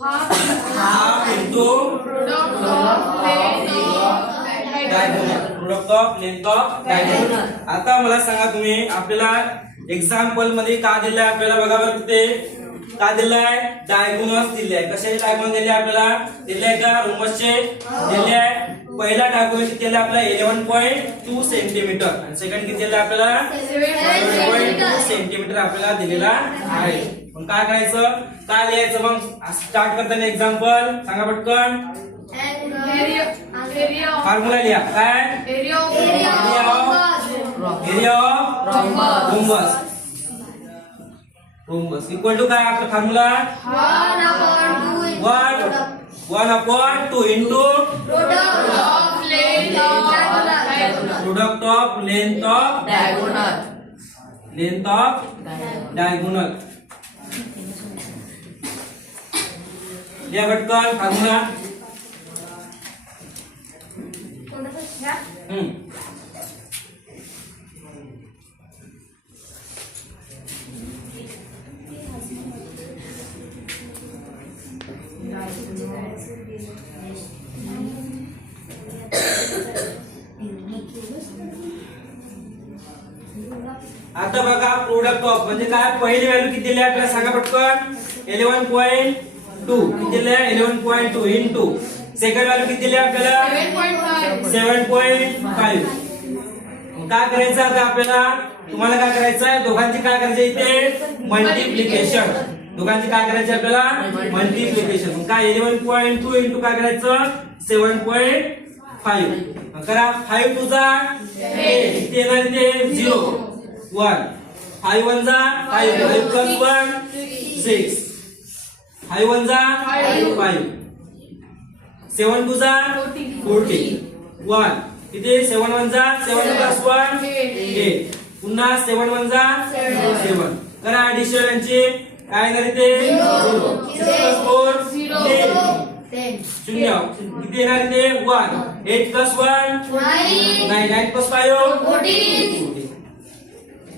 Half into product of length of diagonal. आता मला सांगा तुम्ही आपल्याला एक्झाम्पल मध्ये का दिलंय आपल्याला बघा बरं ते का दिलंय डायगोनल्स दिले कशाचे डायगोनल दिले आपल्याला दिले का रोमसचे दिले पहिला डायगोनल किती दिला आपल्याला 11.2 सेंटीमीटर आणि सेकंड किती दिला आपल्याला 7.2 सेंटीमीटर आपल्याला दिलेला आहे. मग काय करायचं काय लिहायचं मग स्टार्ट करताना एक्झाम्पल सांगा पटकन फॉर्म्युला लिहा काय area of rhombus equal to काय आपला formula 1/2 into product of length of diagonal लिहा पटकन फॉर्म्युला. आता बघा प्रोडक्ट ऑफ म्हणजे काय पहिली व्हॅल्यू किती दिली आपल्याला सांगा पटकन 11.2 किती दिली 11.2 इंटू सेकंड व्हॅल्यू किती दिली आपल्याला 7.5. काय करायचं आता आपल्याला तुम्हाला काय करायचं आहे दोघांची काय करायचं इथे मल्टिप्लिकेशन दोघांची काय करायचं आपल्याला मल्टिप्लिकेशन काय 11.2 इंटू काय करायचं 7.5 करा 5 टू जा 8 किती येणार इथे 0 1 5 1 जा 5 5 प्लस 1 6 5 1 जा 5 7 टू जा 14 1 इथे 7 1 जा 7 प्लस 1 8 पुन्हा 7 1 जा 7 करा ऍडिशन यांची काय येणार इथे 0 6 प्लस 4 10 शून्य किती येणार इथे 1 8 प्लस 1 9 9 प्लस 5 14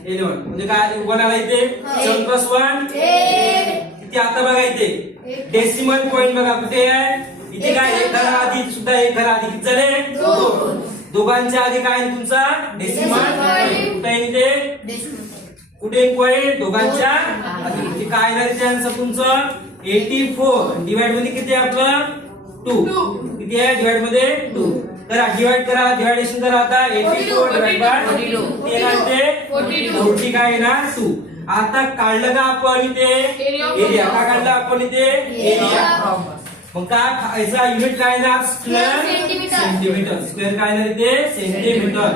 11 म्हणजे काय 1 आला इथे 7 प्लस 1 किती आता बघा इथे डेसिमल पॉइंट बघा कुठे आहे इथे काय एक घरा आधी सुद्धा एक घरा आधी किती झाले 2 दोघांच्या आधी काय तुमचा डेसिमल पॉइंट कुठे इथे कुठे पॉइंट दोघांच्या आधी इथे काय येणार इथे आन्सर तुमचं 84 डिवाइड मध्ये किती आहे आपलं 2 किती आहे डिवाइड मध्ये 2 करा डिवाइड करा डिवायडेशन करा आता 84 डिवाइड बाय 40 काय येणार 2. आता काढलं का आपण इथे एरिया का काढलं आपण इथे एरिया मग काय याचा युनिट काय येणार स्क्वेअर सेंटीमीटर स्क्वेअर काय येणार इथे सेंटीमीटर